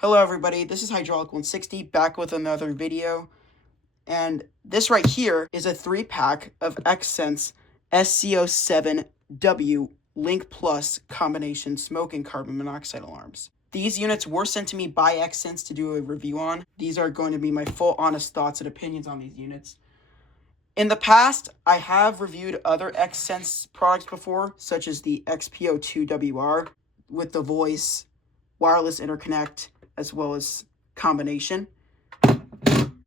Hello everybody, this is Hydraulic160 back with another video, and this right here is a 3-pack of Xsense SC07-W Link Plus combination smoke and carbon monoxide alarms. These units were sent to me by Xsense to do a review on. These are going to be my full honest thoughts and opinions on these units. In the past, I have reviewed other Xsense products before, such as the XPO2WR with the voice, wireless interconnect, as well as combination.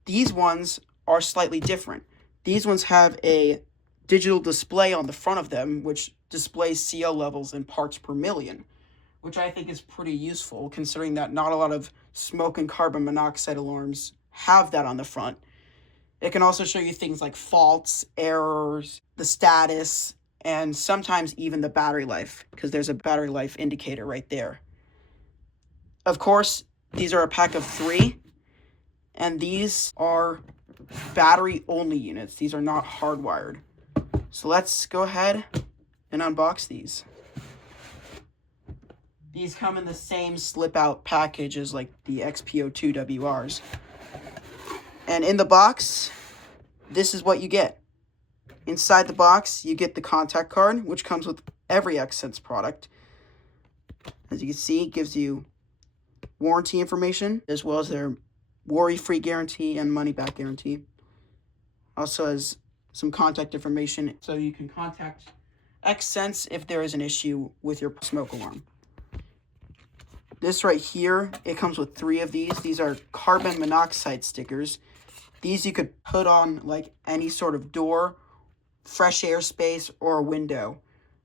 These ones are slightly different. These ones have a digital display on the front of them, which displays CL levels in parts per million, which I think is pretty useful considering that not a lot of smoke and carbon monoxide alarms have that on the front. It can also show you things like faults, errors, the status, and sometimes even the battery life, because there's a battery life indicator right there. Of course, these are a pack of 3, and these are battery-only units. These are not hardwired. So let's go ahead and unbox these. These come in the same slip-out package as like the XPO2WRs. And in the box, this is what you get. Inside the box, you get the contact card, which comes with every Xsense product. As you can see, it gives you warranty information, as well as their worry-free guarantee and money-back guarantee. Also has some contact information, so you can contact Xsense if there is an issue with your smoke alarm. This right here, it comes with 3 of these. These are carbon monoxide stickers. These you could put on like any sort of door, fresh air space, or a window.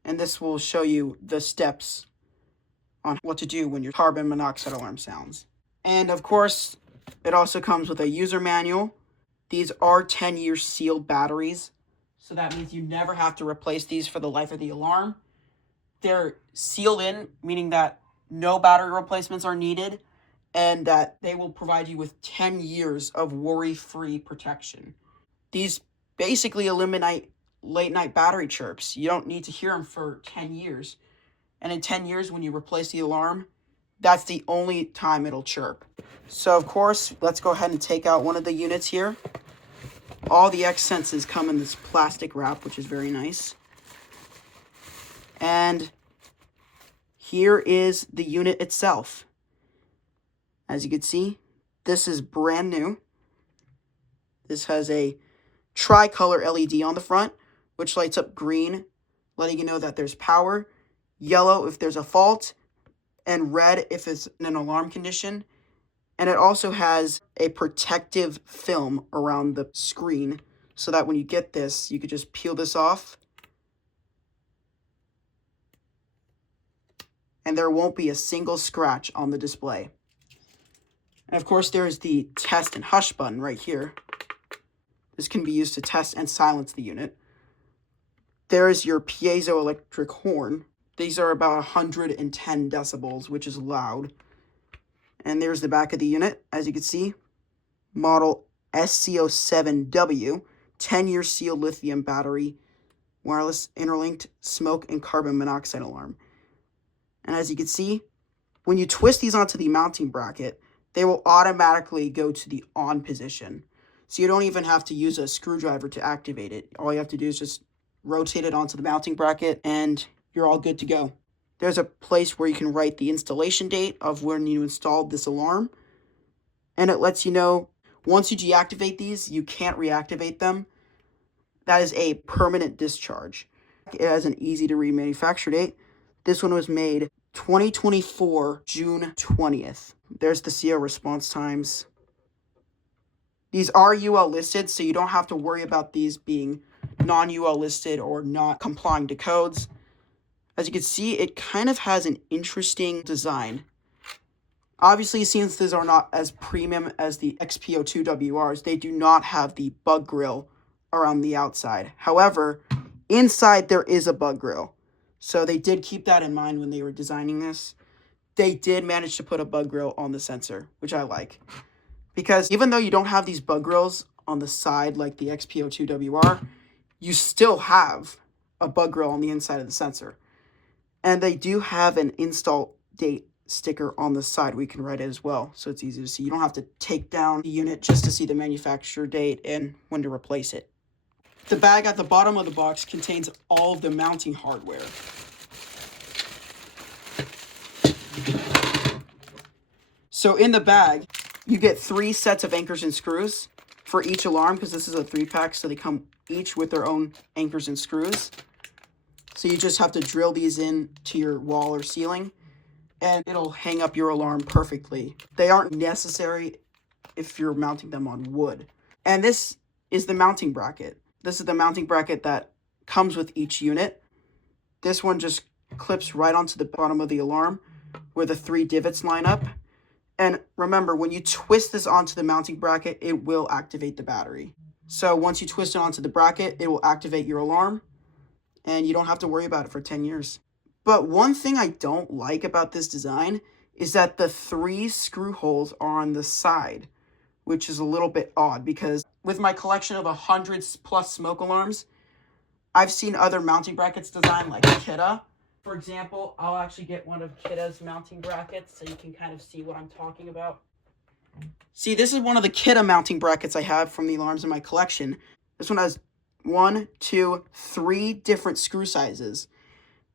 And this will show you the steps on what to do when your carbon monoxide alarm sounds. And of course, it also comes with a user manual. These are 10-year sealed batteries, so that means you never have to replace these for the life of the alarm. They're sealed in, meaning that no battery replacements are needed, and that they will provide you with 10 years of worry-free protection. These basically eliminate late-night battery chirps. You don't need to hear them for 10 years. And in 10 years, when you replace the alarm, that's the only time it'll chirp. So, of course, let's go ahead and take out one of the units here. All the Xsenses come in this plastic wrap, which is very nice. And here is the unit itself. As you can see, this is brand new. This has a tricolor LED on the front, which lights up green, letting you know that there's power, yellow if there's a fault, and red if it's in an alarm condition. And it also has a protective film around the screen, so that when you get this, you could just peel this off, and there won't be a single scratch on the display. And of course, there's the test and hush button right here. This can be used to test and silence the unit. There's your piezoelectric horn. These are about 110 decibels, which is loud. And there's the back of the unit, as you can see. Model SC07-W, 10-year sealed lithium battery, wireless interlinked smoke and carbon monoxide alarm. And as you can see, when you twist these onto the mounting bracket, they will automatically go to the on position. So you don't even have to use a screwdriver to activate it. All you have to do is just rotate it onto the mounting bracket, and you're all good to go. There's a place where you can write the installation date of when you installed this alarm, and it lets you know once you deactivate these, you can't reactivate them. That is a permanent discharge. It has an easy to read manufacture date. This one was made 2024, June 20th. There's the CO response times. These are UL listed, so you don't have to worry about these being non-UL listed or not complying to codes. As you can see, it kind of has an interesting design. Obviously, since these are not as premium as the XPO2WRs, they do not have the bug grill around the outside. However, inside there is a bug grill. So they did keep that in mind when they were designing this. They did manage to put a bug grill on the sensor, which I like. Because even though you don't have these bug grills on the side like the XPO2WR, you still have a bug grill on the inside of the sensor. And they do have an install date sticker on the side. We can write it as well, so it's easy to see. You don't have to take down the unit just to see the manufacturer date and when to replace it. The bag at the bottom of the box contains all of the mounting hardware. So in the bag, you get 3 sets of anchors and screws for each alarm, because this is a 3-pack, so they come each with their own anchors and screws. So you just have to drill these in to your wall or ceiling, and it'll hang up your alarm perfectly. They aren't necessary if you're mounting them on wood. And this is the mounting bracket. This is the mounting bracket that comes with each unit. This one just clips right onto the bottom of the alarm where the 3 divots line up. And remember, when you twist this onto the mounting bracket, it will activate the battery. So once you twist it onto the bracket, it will activate your alarm, and you don't have to worry about it for 10 years. But one thing I don't like about this design is that the 3 screw holes are on the side, which is a little bit odd, because with my collection of 100+ smoke alarms, I've seen other mounting brackets designed like Kidda. For example, I'll actually get one of Kidda's mounting brackets so you can kind of see what I'm talking about. See, this is one of the Kidda mounting brackets I have from the alarms in my collection. This one has 1, 2, 3 different screw sizes.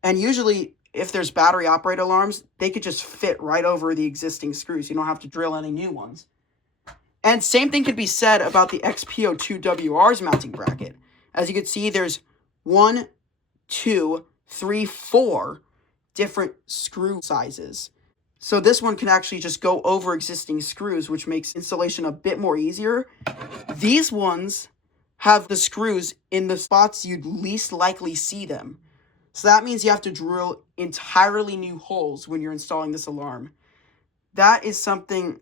And usually, if there's battery operated alarms, they could just fit right over the existing screws. You don't have to drill any new ones. And same thing could be said about the SC07-W's mounting bracket. As you can see, there's 1, 2, 3, 4 different screw sizes. So this one can actually just go over existing screws, which makes installation a bit more easier. These ones have the screws in the spots you'd least likely see them. So that means you have to drill entirely new holes when you're installing this alarm. That is something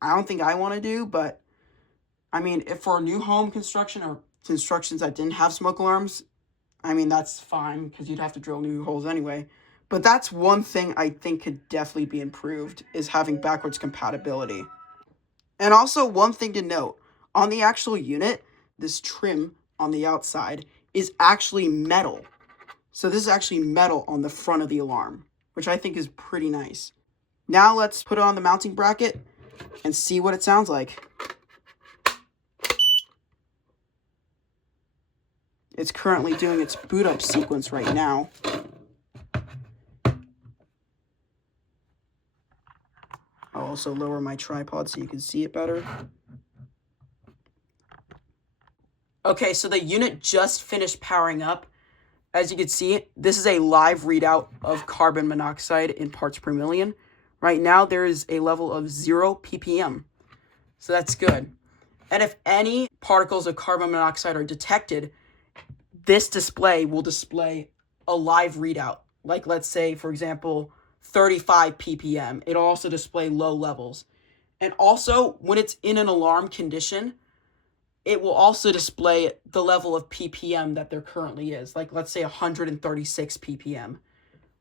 I don't think I want to do, but I mean, if for a new home construction or constructions that didn't have smoke alarms, I mean, that's fine, because you'd have to drill new holes anyway. But that's one thing I think could definitely be improved, is having backwards compatibility. And also, one thing to note, on the actual unit, this trim on the outside is actually metal. So this is actually metal on the front of the alarm, which I think is pretty nice. Now let's put it on the mounting bracket and see what it sounds like. It's currently doing its boot up sequence right now. I'll also lower my tripod so you can see it better. Okay, so the unit just finished powering up. As you can see, this is a live readout of carbon monoxide in parts per million. Right now, there is a level of 0 ppm. So that's good. And if any particles of carbon monoxide are detected, this display will display a live readout. Like, let's say, for example, 35 ppm. It'll also display low levels. And also, when it's in an alarm condition, it will also display the level of ppm that there currently is. Like, let's say 136 ppm.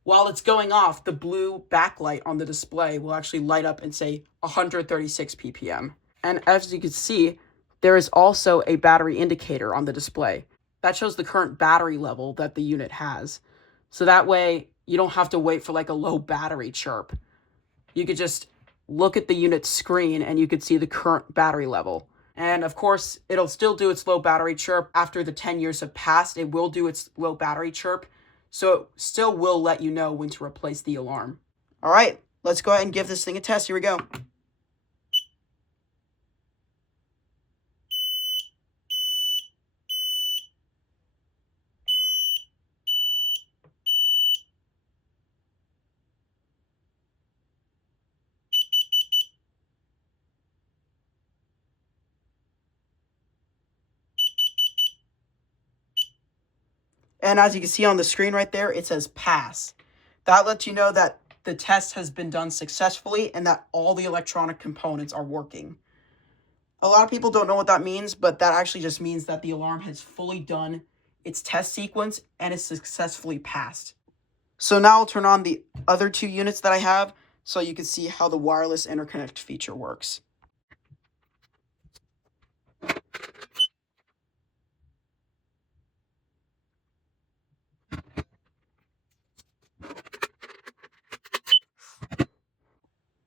While it's going off, the blue backlight on the display will actually light up and say 136 ppm. And as you can see, there is also a battery indicator on the display. That shows the current battery level that the unit has. So that way, you don't have to wait for like a low battery chirp. You could just look at the unit's screen and you could see the current battery level. And of course, it'll still do its low battery chirp. After the 10 years have passed, it will do its low battery chirp. So it still will let you know when to replace the alarm. All right, let's go ahead and give this thing a test. Here we go. And as you can see on the screen right there, it says pass. That lets you know that the test has been done successfully and that all the electronic components are working. A lot of people don't know what that means, but that actually just means that the alarm has fully done its test sequence and is successfully passed. So now I'll turn on the other 2 units that I have so you can see how the wireless interconnect feature works.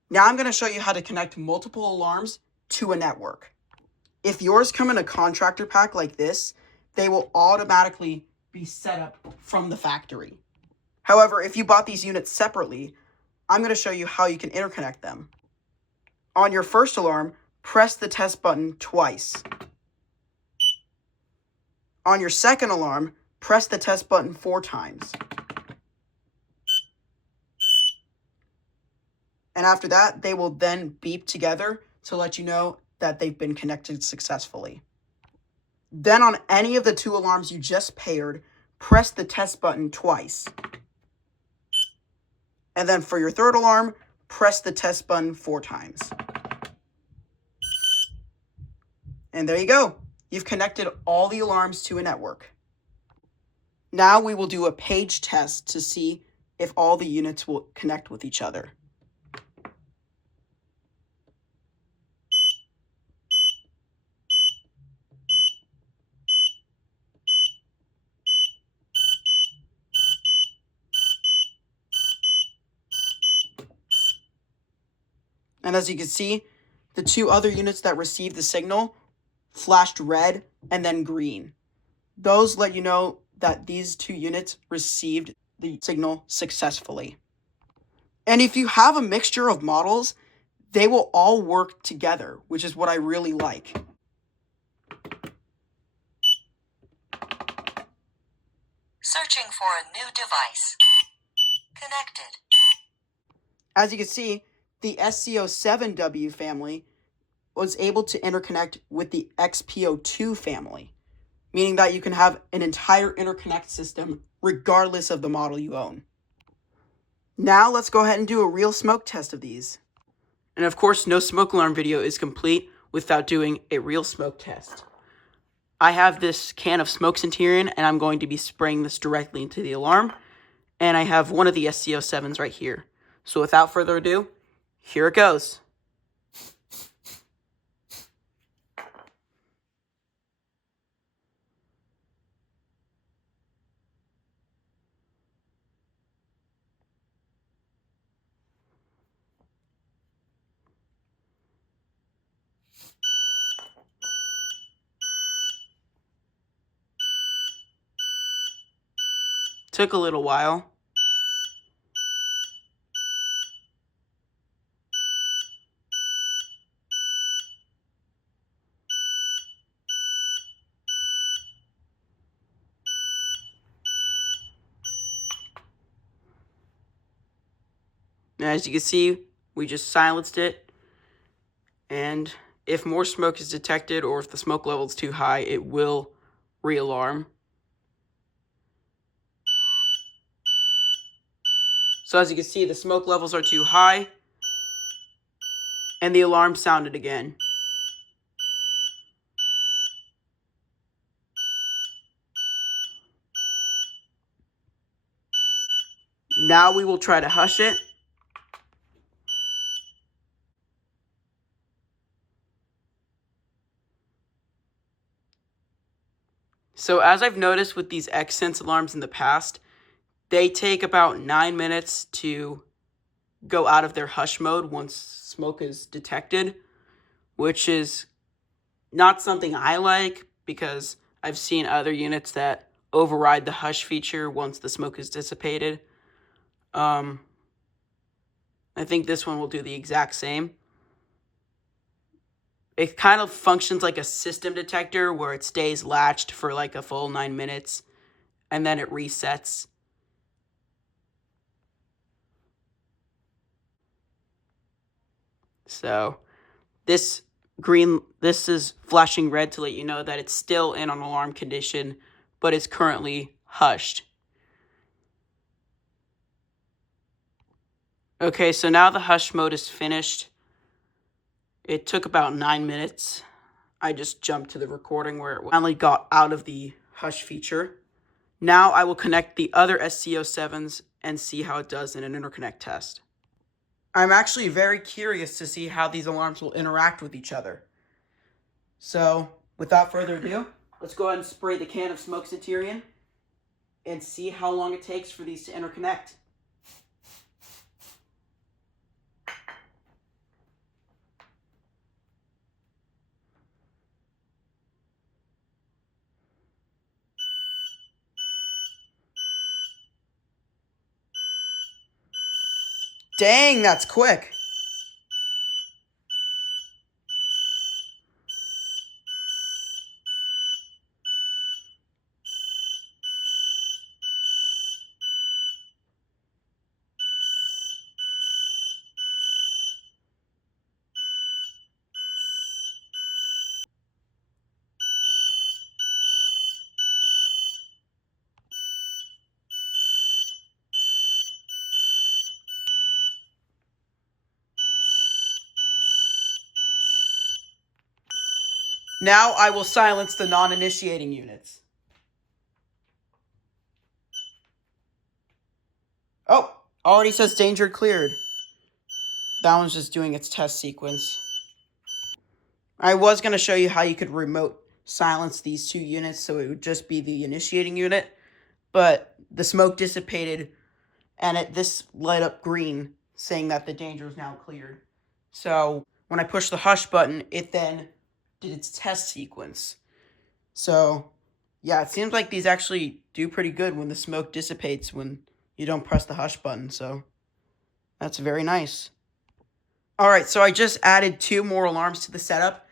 Now I'm going to show you how to connect multiple alarms to a network. If yours come in a contractor pack like this, they will automatically be set up from the factory. However, if you bought these units separately, I'm going to show you how you can interconnect them. On your first alarm, press the test button twice. On your second alarm, press the test button 4 times. And after that, they will then beep together to let you know that they've been connected successfully. Then on any of the 2 alarms you just paired, press the test button twice. And then for your third alarm, press the test button 4 times. And there you go. You've connected all the alarms to a network. Now we will do a page test to see if all the units will connect with each other. And as you can see, the 2 other units that received the signal flashed red and then green. Those let you know that these 2 units received the signal successfully. And if you have a mixture of models, they will all work together, which is what I really like. Searching for a new device. Connected. As you can see, the SC07-W family was able to interconnect with the XPO2 family, meaning that you can have an entire interconnect system regardless of the model you own. Now let's go ahead and do a real smoke test of these. And of course, no smoke alarm video is complete without doing a real smoke test. I have this can of Smoke Centurion, and I'm going to be spraying this directly into the alarm. And I have one of the SC07s right here. So without further ado, here it goes. Took a little while. As you can see, we just silenced it, and if more smoke is detected or if the smoke level is too high, it will re-alarm. So as you can see, the smoke levels are too high, and the alarm sounded again. Now we will try to hush it. So as I've noticed with these X-Sense alarms in the past, they take about 9 minutes to go out of their hush mode once smoke is detected, which is not something I like because I've seen other units that override the hush feature once the smoke is dissipated. I think this one will do the exact same. It kind of functions like a system detector where it stays latched for like a full 9 minutes and then it resets. So this is flashing red to let you know that it's still in an alarm condition, but it's currently hushed. Okay, so now the hush mode is finished. It took about 9 minutes. I just jumped to the recording where it finally got out of the hush feature. Now I will connect the other SC07s and see how it does in an interconnect test. I'm actually very curious to see how these alarms will interact with each other. So, without further ado, let's go ahead and spray the can of Smoke Centurion and see how long it takes for these to interconnect. Dang, that's quick. Now I will silence the non-initiating units. Oh, already says danger cleared. That one's just doing its test sequence. I was going to show you how you could remote silence these two units so it would just be the initiating unit, but the smoke dissipated and this light up green saying that the danger is now cleared. So when I push the hush button, it then did its test sequence. So yeah, it seems like these actually do pretty good when the smoke dissipates when you don't press the hush button. So that's very nice. All right, so I just added 2 more alarms to the setup.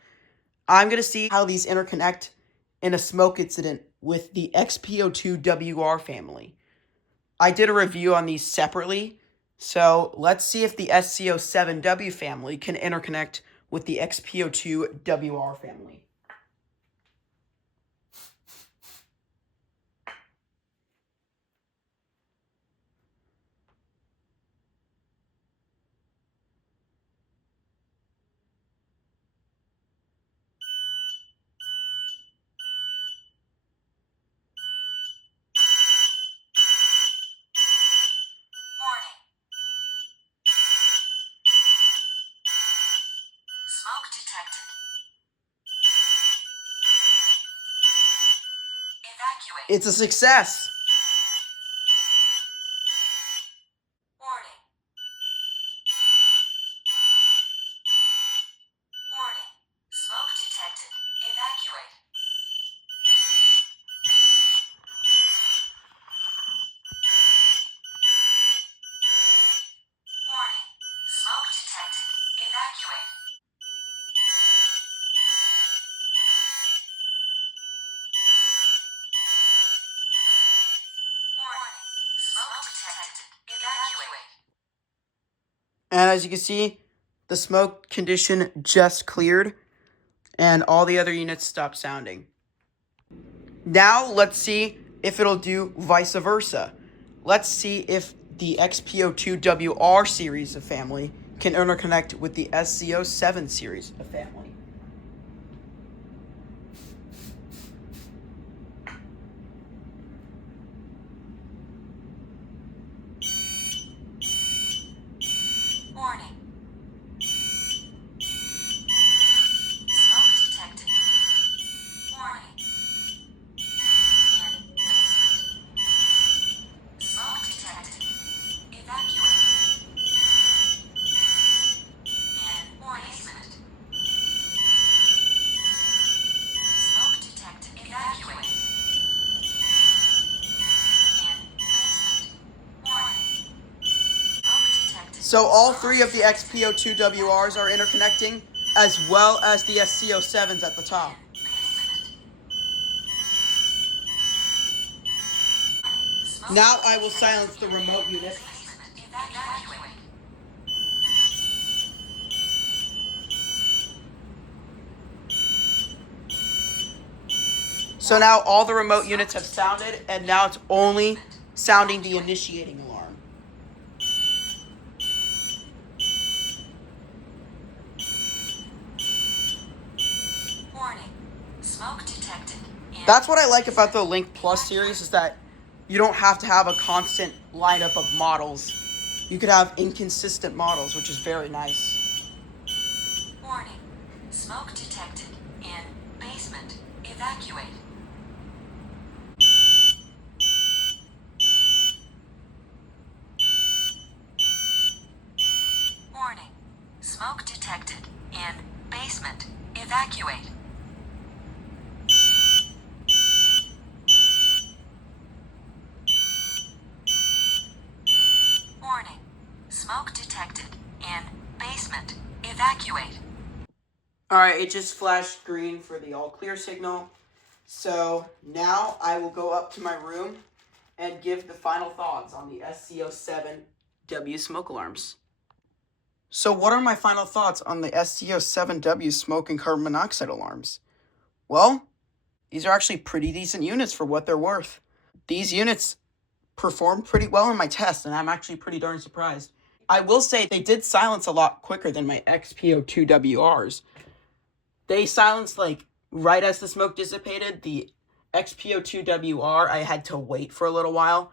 I'm going to see how these interconnect in a smoke incident with the XPO2WR family. I did a review on these separately, so let's see if the SC07-W family can interconnect with the XPO2WR family. Warning. Smoke detected. Evacuate. It's a success! Warning. Warning. Smoke detected. Evacuate. Warning. Smoke detected. Evacuate. Warning. Smoke detected. Evacuate. And as you can see, the smoke condition just cleared, and all the other units stopped sounding. Now let's see if it'll do vice versa. Let's see if the XPO2WR series of family can interconnect with the SC07 series of family. Warning. Smoke detected. Warning. In basement. Smoke detected. Evacuate. In basement. Smoke detected. Evacuate. In basement. Warning. Smoke detected. So all 3 of the XPO2WRs are interconnecting, as well as the SC07s at the top. Now I will silence the remote unit. So now all the remote units have sounded, and now it's only sounding the initiating alarm. Warning. Smoke detected. That's what I like about the Link Plus series, is that you don't have to have a constant lineup of models. You could have inconsistent models, which is very nice. Warning. Smoke detected in basement. Evacuate. Warning. Smoke detected in basement. Evacuate. Warning. Smoke detected. Evacuate. Alright, it just flashed green for the all clear signal. So now I will go up to my room and give the final thoughts on the SC07-W smoke alarms. So what are my final thoughts on the SC07-W smoke and carbon monoxide alarms? Well, these are actually pretty decent units for what they're worth. These units performed pretty well in my test, and I'm actually pretty darn surprised. I will say they did silence a lot quicker than my XPO2WRs. They silenced, like, right as the smoke dissipated. The XPO2WR, I had to wait for a little while.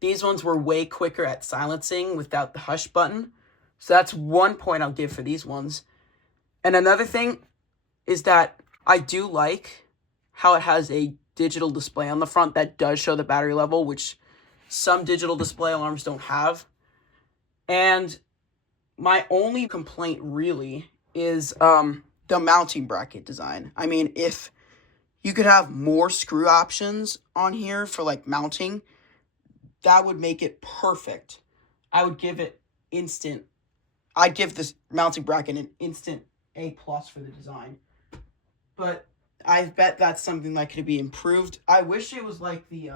These ones were way quicker at silencing without the hush button. So that's one point I'll give for these ones. And another thing is that I do like how it has a digital display on the front that does show the battery level, which some digital display alarms don't have. And my only complaint really is the mounting bracket design. I mean, if you could have more screw options on here for like mounting, that would make it perfect. I would give it I'd give this mounting bracket an instant A+ for the design. But I bet that's something that could be improved. I wish it was like the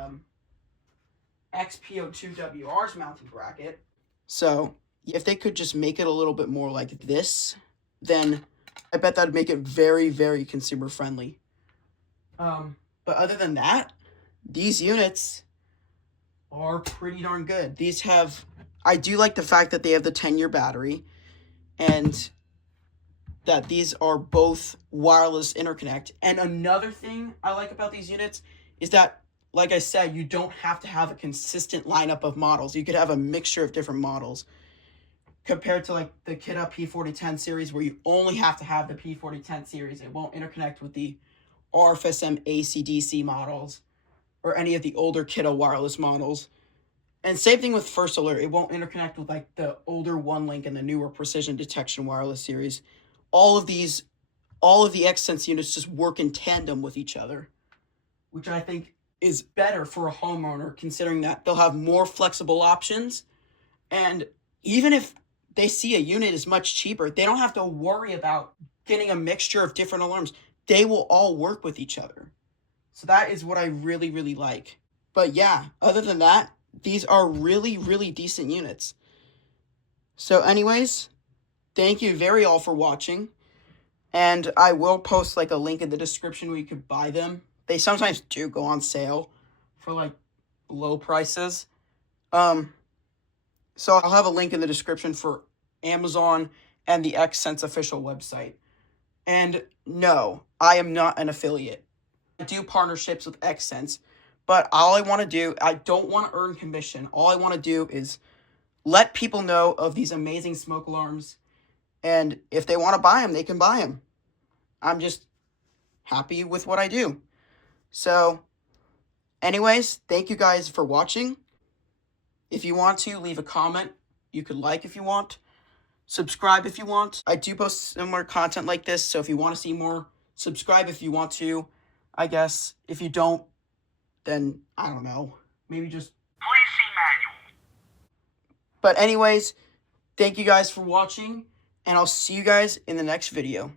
XPO2WR's mounting bracket. So if they could just make it a little bit more like this, then I bet that would make it very, very consumer friendly. But other than that, these units are pretty darn good. I do like the fact that they have the 10-year battery, and that these are both wireless interconnect. And another thing I like about these units is that, like I said, you don't have to have a consistent lineup of models. You could have a mixture of different models, compared to like the Kidda P4010 series, where you only have to have the P4010 series. It won't interconnect with the RFSM AC/DC models or any of the older Kidda wireless models. And same thing with First Alert. It won't interconnect with like the older OneLink and the newer Precision Detection wireless series. All of the Xsense units just work in tandem with each other, which I think is better for a homeowner, considering that they'll have more flexible options. And even if they see a unit is much cheaper, they don't have to worry about getting a mixture of different alarms. They will all work with each other. So that is what I really, really like. But yeah, other than that, these are really, really decent units. So anyways, thank you very all for watching. And I will post like a link in the description where you could buy them. They sometimes do go on sale for like low prices. So I'll have a link in the description for Amazon and the Xsense official website. And no, I am not an affiliate. I do partnerships with Xsense, but all I want to do, I don't want to earn commission. All I want to do is let people know of these amazing smoke alarms. And if they want to buy them, they can buy them. I'm just happy with what I do. So, anyways, thank you guys for watching. If you want to, leave a comment. You could like if you want. Subscribe if you want. I do post similar content like this, so if you want to see more, subscribe if you want to. I guess if you don't, then I don't know. Maybe just... Please see manual. But anyways, thank you guys for watching, and I'll see you guys in the next video.